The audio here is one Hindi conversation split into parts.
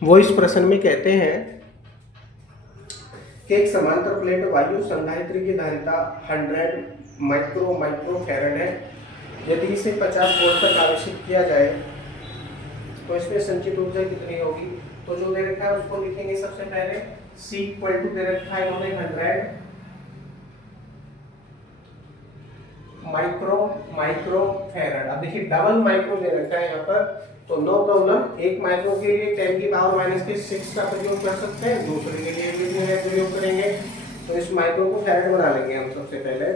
वो इस प्रश्न में कहते हैं कि एक समांतर प्लेट वायु संधारित्र की धारिता 100 माइक्रो फैरड है। यदि इसे 50 वोल्ट तक आवेशित किया जाए तो इसमें संचित ऊर्जा कितनी होगी। तो जो दे रखा है उसको लिखेंगे सबसे पहले। C इक्वल टू दे रखा है इन्होंने 100 माइक्रो फैरड। अब देखिए डबल माइक्रो दे रखा है यहाँ पर, तो नो प्रॉब्लम। एक माइक्रो के लिए 10 की पावर माइनस के 6 का प्रयोग कर सकते हैं, दूसरे के लिए भी जो है प्रयोग करेंगे। तो इस माइक्रो को फैरड बना लेंगे हम सबसे पहले।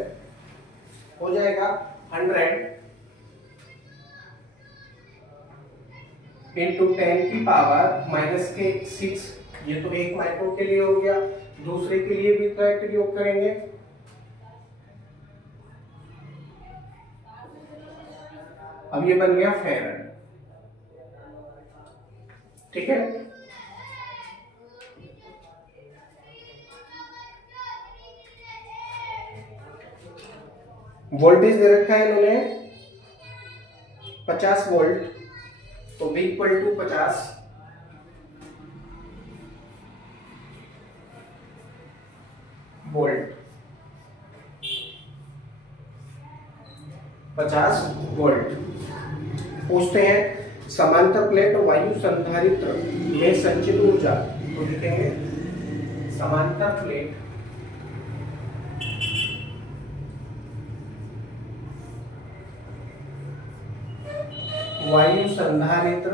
हो जाएगा 100 इंटू 10 की पावर माइनस के 6। ये तो एक माइक्रो के लिए हो गया, दूसरे के लिए भी तो प्रयोग करेंगे। अब ये बन गया फैरड, ठीक है। वोल्टेज दे रखा है इन्होंने 50 वोल्ट, तो V equal to 50 volt, 50 volt. पूछते हैं समांतर प्लेट वायु संधारित्र में संचित ऊर्जा, तो लिखेंगे समांतर प्लेट वायु संधारित्र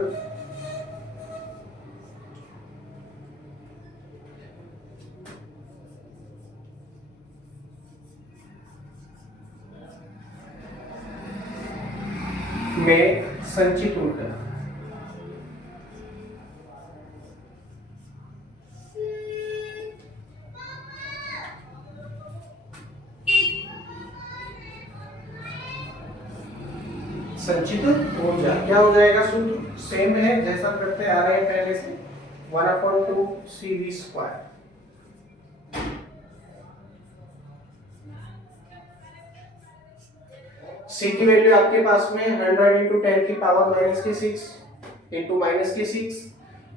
में संचित ऊर्जा। संचित ऊर्जा क्या हो जाएगा सूत्र, सेम है जैसा करते आ रहे हैं पहले से, 1/2 CV²। C की वैल्यू आपके पास में 100 इंटू 10 की पावर माइनस की 6 इंटू माइनस की 6,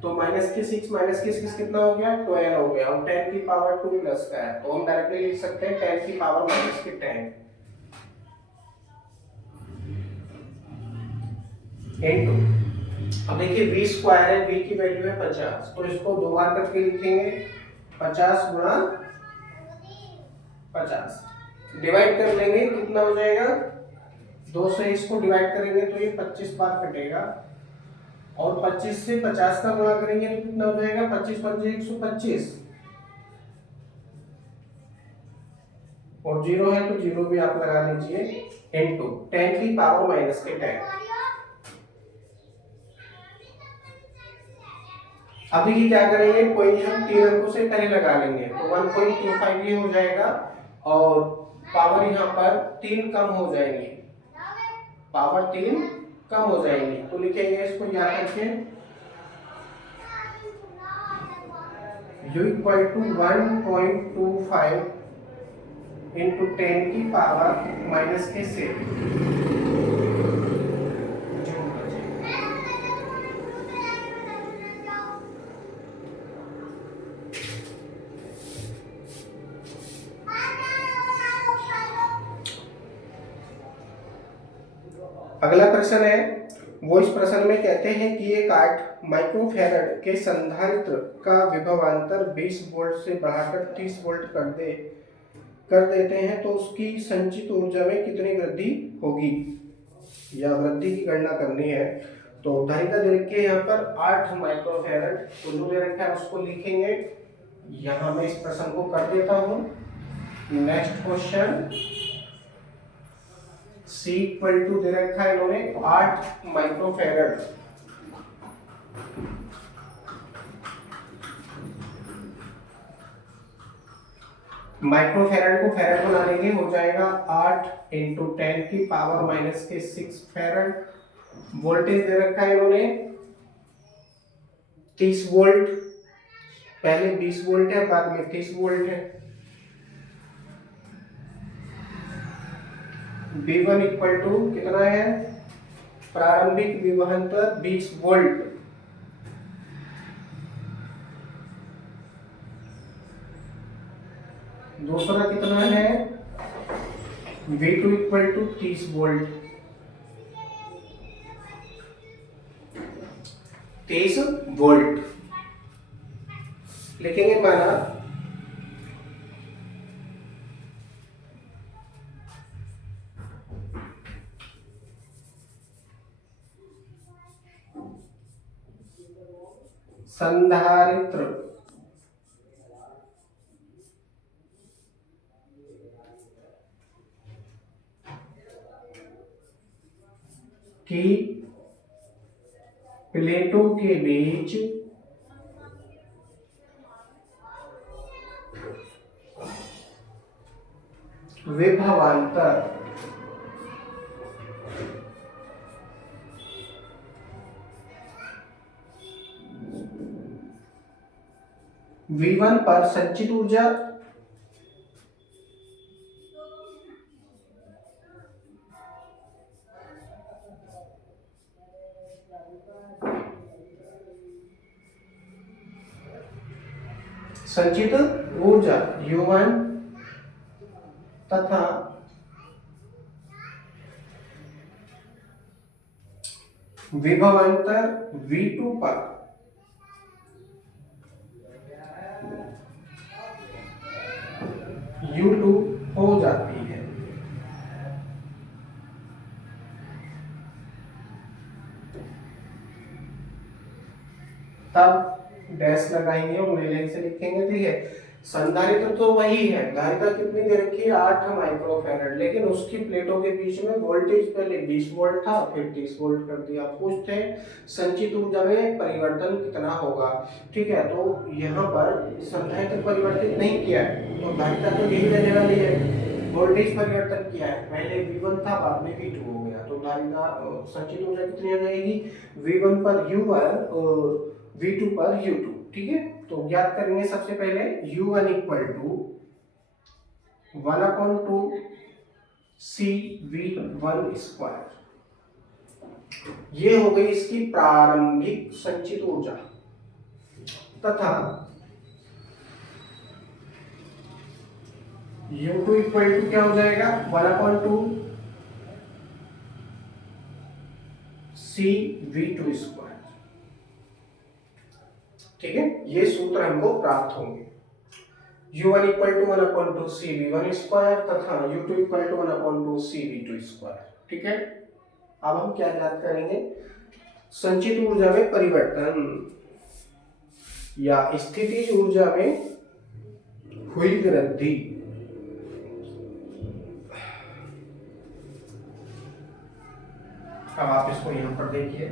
तो माइनस की 6 माइनस की 6 कितना हो गया, 12 हो गया। और 10 की पावर 2 प्लस का है, तो हम डायरेक्टली लिख सकते हैं 10 की पावर माइनस की 10 इंटू, अब देखिए V² है, V की वैल्यू है 50, तो इसको दो बार करके लिखेंगे 50 गुणा 50, डिवाइड कर लेंगे कितना हो जाएगा, 2 से इसको डिवाइड करेंगे तो ये 25 बार कटेगा, और 25 से 50 का गुणा करेंगे तो कितना हो जाएगा, 25 पंजे 125, और जीरो है तो जीरो भी आप लगा लीजिए, इंटू 10 की पावर माइनस के 10। अब देखिए क्या करेंगे, कोई हम 3 अंकों से पहले लगा लेंगे, तो 1.25 ये हो जाएगा, और पावर यहाँ पर 3 कम हो जाएंगे, पावर 3 कम हो जाएंगे, तो लिखेंगे इसको याद रखें, U इक्वल टू 1.25 इंटू 10 की पावर माइनस के 6। अगला प्रश्न है, वो इस प्रश्न में कहते हैं कि एक 8 माइक्रोफैरड के संधारित्र का विभवांतर 20 वोल्ट से बढ़ाकर 30 वोल्ट कर देते हैं तो उसकी संचित ऊर्जा में कितनी वृद्धि होगी, या वृद्धि की गणना करनी है। तो धारिता दे रखी है यहाँ पर 8 माइक्रोफैरड, तो जो दे रखा है उसको लिखेंगे। यहाँ मैं इस प्रश्न को कर देता हूँ। Next question, C equal to दे रखा है इन्होंने 8 माइक्रोफैरड, माइक्रोफैरड को फैरड बना लेंगे, हो जाएगा 8 इंटू 10 की पावर माइनस के 6 फैरड। वोल्टेज दे रखा है इन्होंने 30 वोल्ट, पहले 20 वोल्ट है बाद में 30 वोल्ट है। V1 इक्वल टू कितना है, प्रारंभिक विभवांतर 20 वोल्ट, दूसरा कितना है, V2 equal to 30 volt, 30 volt लिखेंगे। माना संधारित्र की प्लेटों के बीच विभवांतर V1 पर संचित ऊर्जा संचित ऊर्जा U1 तथा विभवांतर V2 पर U2 हो जाती है। तब डैश लगाएंगे और नीले से लिखेंगे। ठीक है, संधारित्र तो वही है, धारिता कितनी दे रखी है, 8 माइक्रोफैराड, लेकिन उसकी प्लेटों के बीच में वोल्टेज पहले 20 वोल्ट था, फिर 30 वोल्ट कर दिया। पूछते हैं संचित ऊर्जा में परिवर्तन कितना होगा। ठीक है, तो यहाँ पर संधारित्र परिवर्तित नहीं किया है, तो धारिता तो यही रहने वाली है। वोल्टेज परिवर्तन किया है, पहले V1 था, बाद में V2 हो गया, तो धारिता संचित ऊर्जा कितनी हो जाएगी, V1 पर U1 और V2 पर U2। ठीक है, तो ज्ञात करेंगे सबसे पहले U1 equal to 1/2 CV1 square. ये हो गई इसकी प्रारंभिक संचित ऊर्जा, तथा U2 इक्वल टू क्या हो जाएगा, 1/2 CV2 स्क्वायर। ठीक है, ये सूत्र हमको प्राप्त होंगे। U1 equal to 1/2 CV1 square तथा U2 equal to 1/2 CV2 square. ठीक है, अब हम क्या ज्ञात करेंगे, संचित ऊर्जा में परिवर्तन या स्थितिज ऊर्जा में हुई वृद्धि। अब आप इसको यहां पर देखिए,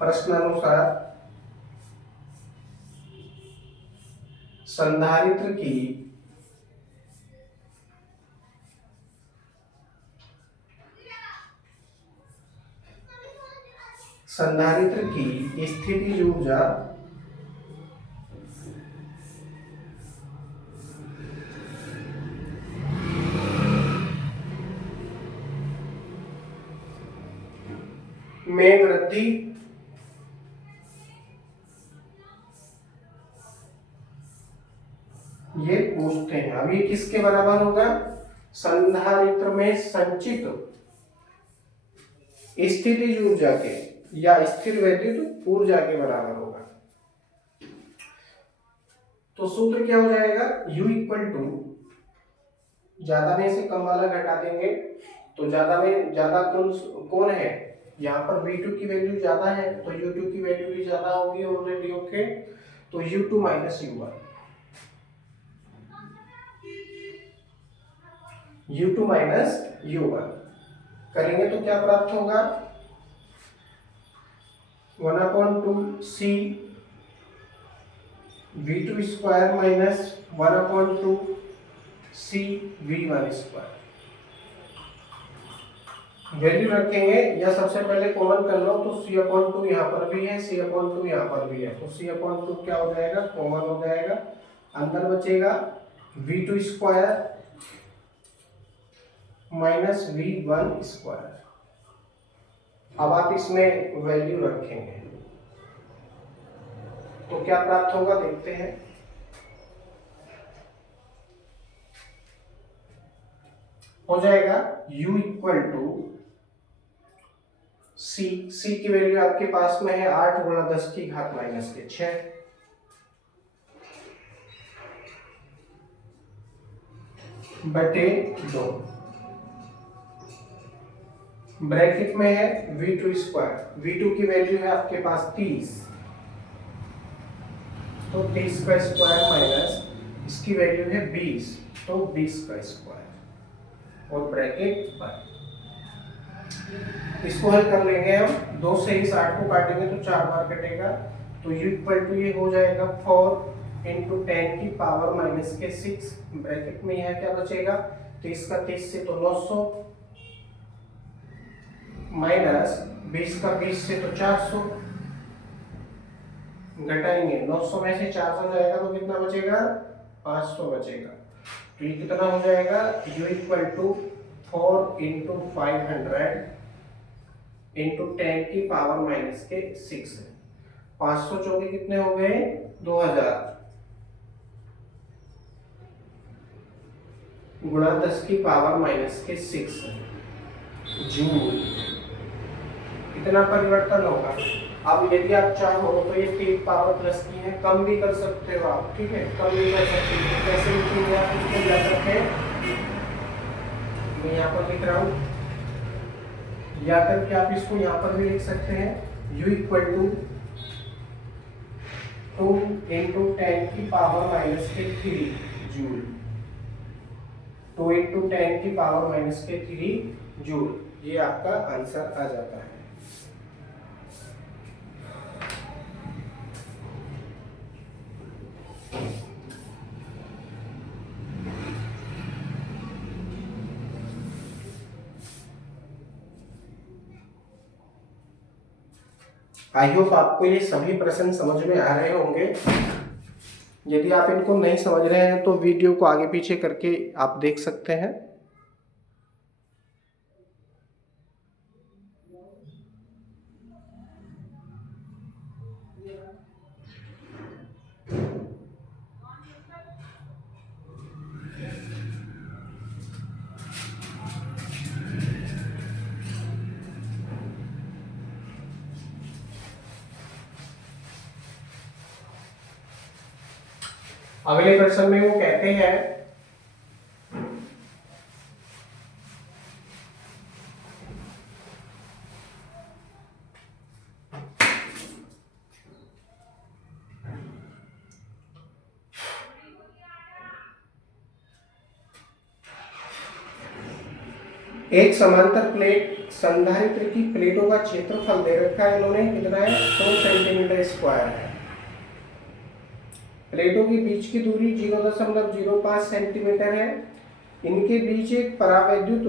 प्रश्नानुसार संधारित्र की स्थितिज ऊर्जा में वृद्धि ये पूछते हैं। अब ये किसके बराबर होगा, संधारित्र में संचित स्थितिज ऊर्जा के या स्थिर वैद्युत ऊर्जा के बराबर होगा। तो सूत्र क्या हो जाएगा, U इक्वल टू, ज्यादा में से कम वाला घटा देंगे, तो ज्यादा में ज्यादा कौन है, यहाँ पर V2 की वैल्यू ज्यादा है, तो U2 की वैल्यू भी ज्यादा होगी ऑलरेडी। ओके, तो U2 minus U1, U2 minus U1 करेंगे तो क्या प्राप्त होगा, 1/2 C V2 square minus 1/2 C V1 square. Value रखेंगे या सबसे पहले कॉमन कर लो, तो C/2 यहाँ पर भी है, C/2 यहाँ पर भी है, तो C/2 क्या हो जाएगा, कॉमन हो जाएगा, अंदर बचेगा V2 square minus V1 square. अब आप इसमें वैल्यू रखेंगे, तो क्या प्राप्त होगा देखते हैं। हो जाएगा u इक्वल टू सी की वैल्यू आपके पास में है 8 गुणा 10 की घात माइनस के 6 बटे 2, ब्रैकेट में है v2 स्क्वायर, v2 की वैल्यू है आपके पास 30, तो 30 का स्क्वायर माइनस इसकी वैल्यू है 20, तो 20 का स्क्वायर और ब्रैकेट पर। इसको हल कर लेंगे हम, 2 से इस 8 को काटेंगे तो 4 बार कटेगा, तो u इक्वल टू ये हो जाएगा 4 इंटू 10 की पावर माइनस के 6, ब्रैकेट में यह क्या बचेगा 30 का 30 से तो 900 माइनस 20 का 20 से तो 400, घटाएंगे 900 में से 400 जाएगा तो कितना बचेगा 500 बचेगा। तो ये कितना हो जाएगा u equal to 4 into 500 into 10 की पावर माइनस के 6 है। 500 चौके कितने हो गए 2000 गुणा 10 की पावर माइनस के 6 जूल, इतना परिवर्तन होगा। अब यदि आप चाहो तो ये 3 पावर प्लस की है, कम भी कर सकते हो आप, ठीक है, कम भी कर सकते हो। कैसे लिखेंगे आप, इसको जा सकते हैं, मैं यहाँ पर लिख रहा हूँ, या करके आप इसको यहाँ पर भी लिख सकते हैं u इक्वल टू 2 इंटू 10 की पावर माइनस के 3 जूल, 2 इंटू 10 की पावर माइनस के 3 जूल, ये आपका आंसर आ जाता है। आई होप आपको ये सभी प्रश्न समझ में आ रहे होंगे। यदि आप इनको नहीं समझ रहे हैं तो वीडियो को आगे पीछे करके आप देख सकते हैं। अगले प्रश्न में वो कहते हैं एक समांतर प्लेट संधारित्र की प्लेटों का क्षेत्रफल दे रखा है इन्होंने, कितना है 100 सेंटीमीटर स्क्वायर है। प्लेटों के बीच की दूरी 0.05 सेंटीमीटर है। इनके बीच एक परावैद्युत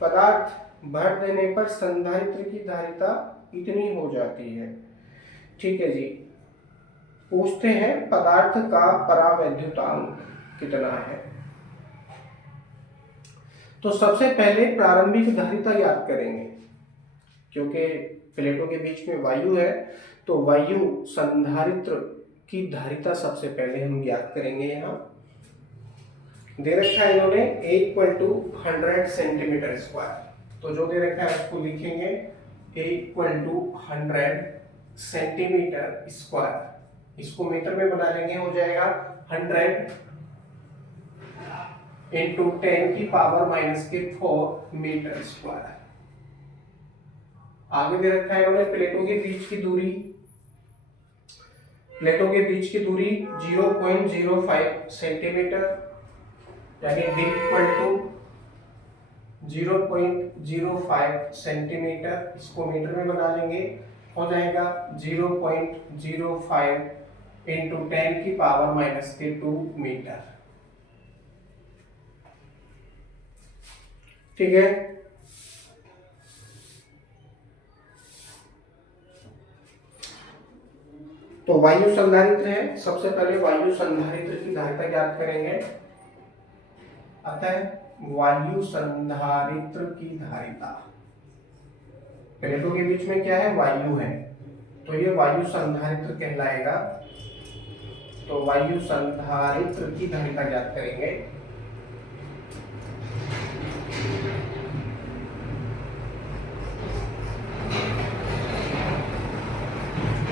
पदार्थ भर देने पर संधारित्र की धारिता इतनी हो जाती है। ठीक है जी, पूछते हैं पदार्थ का परावैद्युतांक कितना है। तो सबसे पहले प्रारंभिक धारिता याद करेंगे, क्योंकि प्लेटों के बीच में वायु है तो वायु संधारित्र की धारिता सबसे पहले हम ज्ञात करेंगे। यहाँ दे रखा है इन्होंने A equal to 100 centimetre square, तो जो दे रखा है उसको लिखेंगे A equal to 100 centimetre square, इसको मीटर में बना लेंगे, हो जाएगा 100 इंटू 10 की पावर माइनस के 4 मीटर स्क्वायर। आगे दे रखा है इन्होंने प्लेटों के बीच की दूरी, प्लेटों के बीच की दूरी 0.05 सेंटीमीटर, यानी d इक्वल टू 0.05 सेंटीमीटर, इसको मीटर में बना लेंगे, हो जाएगा 0.05 इंटू 10 की पावर माइनस के 2 मीटर। ठीक है, तो वायु संधारित्र है, सबसे पहले वायु संधारित्र की धारिता ज्ञात करेंगे। अतः वायु संधारित्र की धारिता, प्लेटों के बीच में क्या है वायु है, तो ये वायु संधारित्र कहलाएगा। तो वायु संधारित्र की धारिता ज्ञात करेंगे।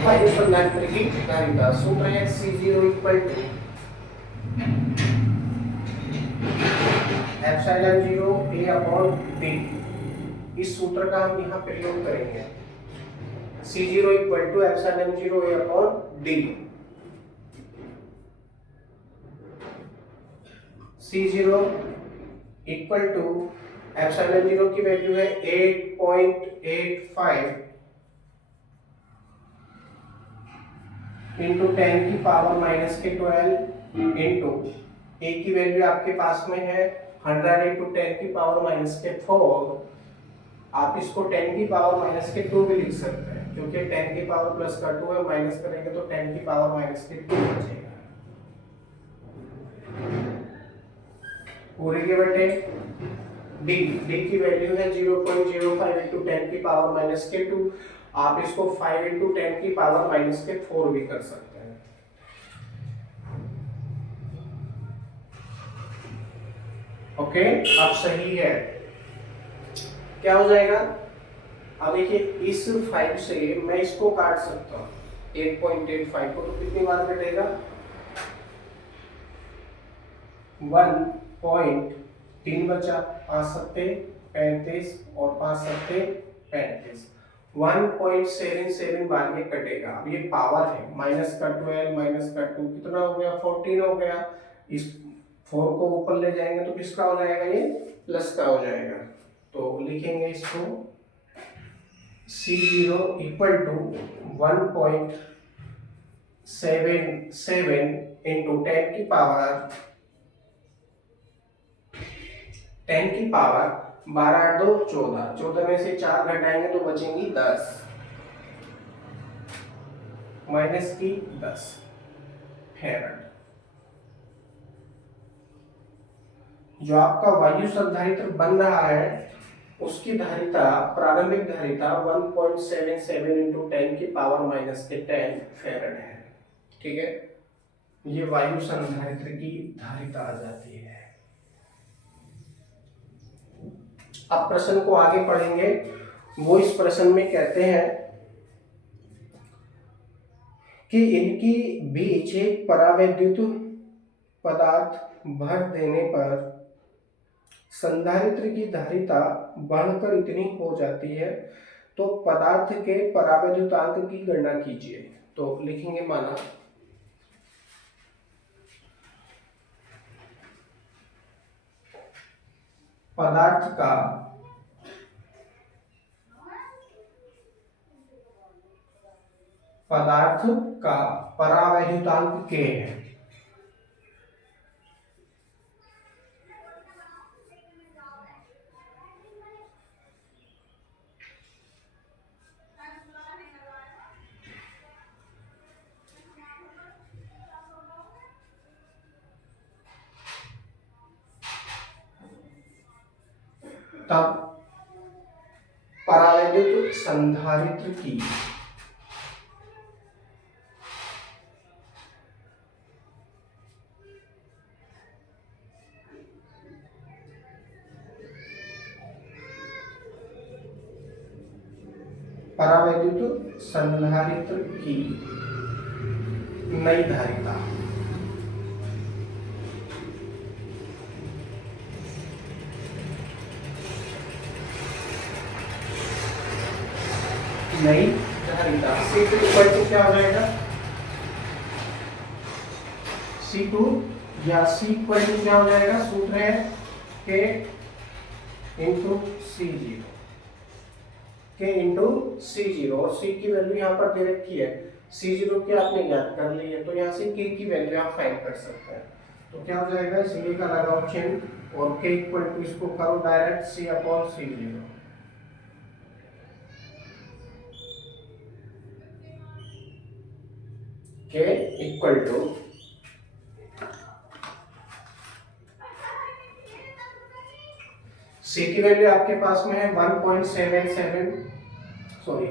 वायु संधारित्र की धारिता सूत्र है C0 equal to epsilon 0 A upon D। इस सूत्र का हम यहाँ प्रयोग करेंगे। C0 equal to epsilon 0 A upon D। C0 equal to epsilon 0 की वैल्यू है 8.85 इंटू 10 की पावर माइनस के 12 इंटू ए की वैल्यू आपके पास में है 100 इंटू 10 की पावर माइनस के 4। आप इसको 10 की पावर माइनस के 2 भी लिख सकते हैं, क्योंकि 10 की पावर प्लस का 2 है, माइनस करेंगे तो 10 की पावर माइनस के 2 बचेगा। पूरे के बटे डी की वैल्यू है 0.05 इंटू 10 की पावर माइनस के 2। आप इसको 5 इंटू 10 की पावर माइनस के 4 भी कर सकते हैं। ओके, अब सही है। क्या हो जाएगा? अब देखिए, इस 5 से मैं इसको काट सकता हूँ 8.85 को, तो कितनी बार कटेगा? 1.3 बचा, 5 सत्ते 35 और 5 सत्ते 35, 1.77 बार ये कटेगा। अब ये पावर है, माइनस का 12 माइनस का 2 कितना हो गया? 14 हो गया। इस 4 को ऊपर ले जाएंगे तो किसका हो जाएगा? ये प्लस का हो जाएगा। तो लिखेंगे इसको C0 इक्वल टू 1.77 इंटू 10 की पावर 12 2 14, 14 में से 4 घटाएंगे तो बचेंगी 10, माइनस की 10 फेराड। जो आपका वायु संधारित्र बन रहा है उसकी धारिता, प्रारंभिक धारिता 1.77 इंटू 10 की पावर माइनस के 10 फेराड है। ठीक है, ये वायु संधारित्र की धारिता आ जाती है। अब प्रश्न को आगे पढ़ेंगे। वो इस प्रश्न में कहते हैं कि इनकी बीच एक परावैद्युत पदार्थ भर देने पर संधारित्र की धारिता बढ़कर इतनी हो जाती है, तो पदार्थ के परावैद्युतांक की गणना कीजिए। तो लिखेंगे, माना पदार्थ का परावैद्युतांक K है। तब परावैद्युत संधारित्र की नई धारिता C2 इक्वल टू क्या हो जाएगा? C2 या C इक्वल टू क्या हो जाएगा? सूत्र है K into C0, K into C0, और C की वैल्यू यहाँ पर दे रखी है। C0 की आपने ज्ञात कर ली है, तो यहाँ से K की वैल्यू आप फाइंड कर सकते हैं। तो क्या हो जाएगा? C का लगाओ चिन्ह और K इक्वल टू इसको करो direct C upon C0। K equal to C की वैल्यू आपके पास में है 1.77, सॉरी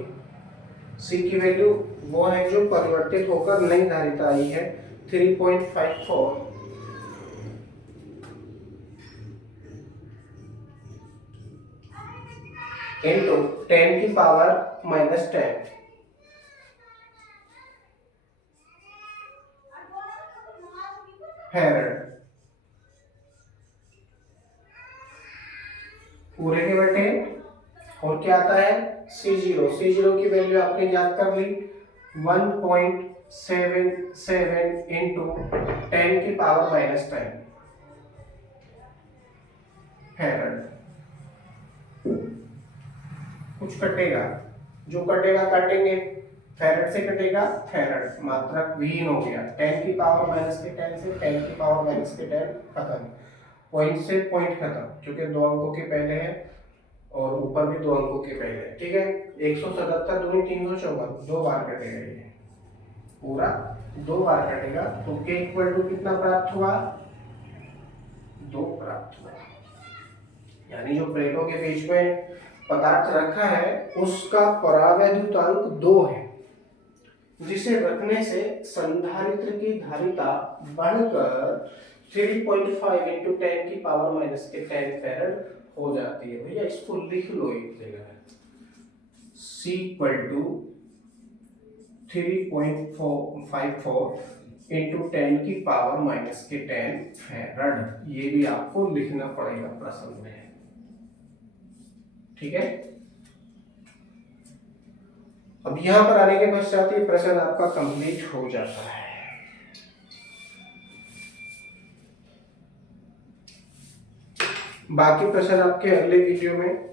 C की वैल्यू वो है जो परिवर्तित होकर नई धारिता आई है 3.54 into 10 की पावर -10 फैराड, पूरे के बटे। और क्या आता है C0, C0 की वैल्यू आपने याद कर ली 1.77 इंटू 10 की पावर -10 फैराड। कुछ कटेगा, जो कटेगा काटेंगे, फैराड से कटेगा फैराड, मात्रक विहीन हो गया। 10 की पावर -10 से 10 की पावर -10 खत्म, पॉइंट से पॉइंट खत्म, क्योंकि 2 अंकों के पहले है और ऊपर भी 2 अंकों के पहले है। ठीक है, 177 दूनी 354, 2 बार कटेगा, ये पूरा 2 बार कटेगा। तो k इक्वल टू कितना प्राप्त हुआ, 2 प्राप्त हुआ। यानी जो प्लेटों के बीच में पदार्थ रखा है उसका परावैद्युतांक 2 है, जिसे रखने से संधारित्र की धारिता बढ़कर 3.5 इंटू 10 की पावर -10 फैराड हो जाती है। भैया इसको लिख लो एक जगह, C इक्वल टू 3.54 इंटू 10 की पावर -10 फैराड। ये भी आपको लिखना पड़ेगा प्रश्न में, ठीक है। अब यहां पर आने के पश्चात ये प्रश्न आपका कंप्लीट हो जाता है। बाकी प्रश्न आपके अगले वीडियो में